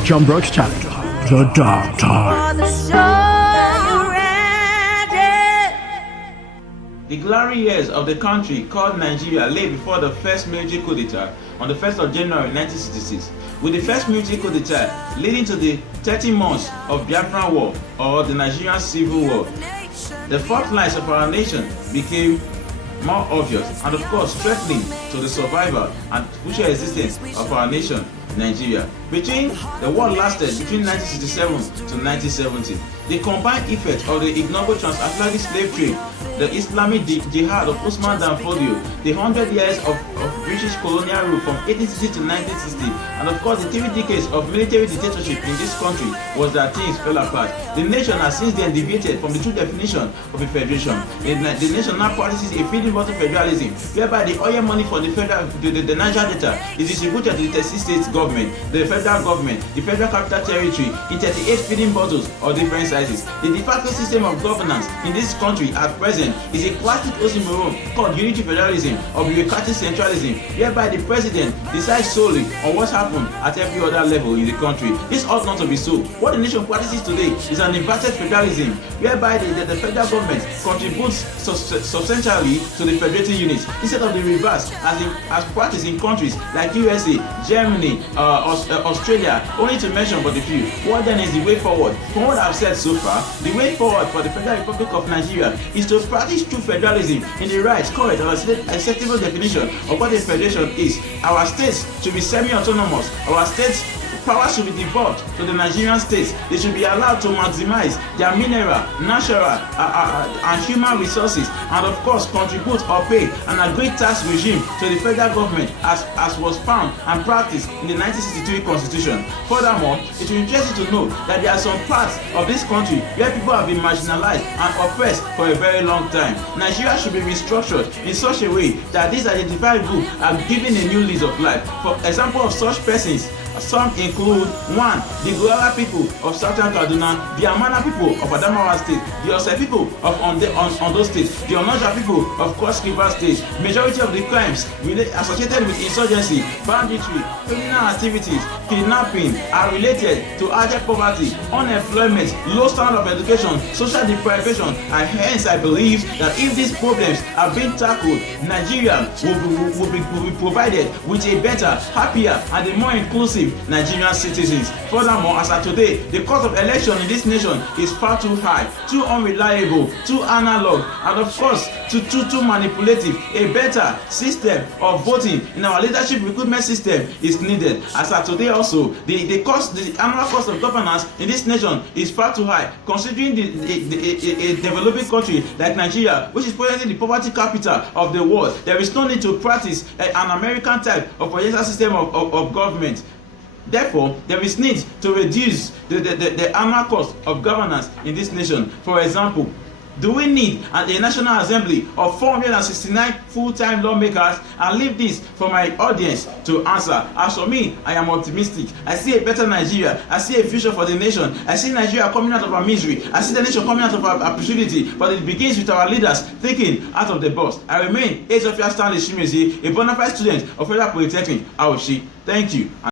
Jumbrox Challenge, the dark time. The glory years of the country called Nigeria lay before the first military coup d'etat on the 1st of January 1966, with the first military coup d'etat leading to the 30 months of Biafran War or the Nigerian Civil War. The fault lines of our nation became more obvious and of course threatening to the survival and future existence of our nation, Nigeria. The war lasted between 1967 to 1970. The combined effect of the ignoble transatlantic slave trade, the Islamic jihad of Usman Dan Fodio, the 100 years of British colonial rule from 1860 to 1960, and of course the 3 decades of military dictatorship in this country was that things fell apart. The nation has since then deviated from the true definition of a federation. The nation now practices a feeding bottle federalism, whereby the oil money for the Niger Delta is distributed to the 36 states government, the federal government, the federal capital territory in 38 feeding bottles of different sizes. The de facto system of governance in this country at present is a classic oxymoron called unity federalism or bureaucratic centralism, whereby the president decides solely on what happened at every other level in the country. This ought not to be so. What the nation practices today is an inverted federalism, whereby the federal government contributes substantially to the federating unit instead of the reverse, as practiced in countries like USA, Germany, Australia, only to mention but a few. What then is the way forward? From what I've said so far, the way forward for the Federal Republic of Nigeria is to practice true federalism in the right, correct, and acceptable definition of what a federation is. Our states should be semi-autonomous. Our states power should be devolved to the Nigerian states. They should be allowed to maximize their mineral, natural, and human resources, and of course contribute or pay an agreed tax regime to the federal government as was found and practiced in the 1963 Constitution. Furthermore, it will interest you to know that there are some parts of this country where people have been marginalized and oppressed for a very long time. Nigeria should be restructured in such a way that these identified groups are given a new lease of life. For example of such persons, some include 1. The Guara people of Southern Kaduna, the Amana people of Adamawa State, the Ose people of Ondo State, the Onoja people of Cross River State. Majority of the crimes associated with insurgency, banditry, criminal activities, kidnapping are related to urgent poverty, unemployment, low standard of education, social deprivation, and hence I believe that if these problems are being tackled, Nigeria will be provided with a better, happier, and a more inclusive Nigerian citizens. Furthermore, as of today, the cost of election in this nation is far too high, too unreliable, too analog, and of course too manipulative. A better system of voting in our leadership recruitment system is needed. As of today also, the annual cost of governance in this nation is far too high, considering a developing country like Nigeria, which is presently the poverty capital of the world. There is no need to practice an American type of presidential system of government. Therefore, there is need to reduce the annual cost of governance in this nation. For example, do we need a National Assembly of 469 full-time lawmakers? And leave this for my audience to answer. As for me, I am optimistic. I see a better Nigeria. I see a future for the nation. I see Nigeria coming out of our misery. I see the nation coming out of our opportunity. But it begins with our leaders thinking out of the box. I remain Ezeoffia Stanley, Chimezie, a bona fide student of Federal Polytechnic, Aoshi. Thank you.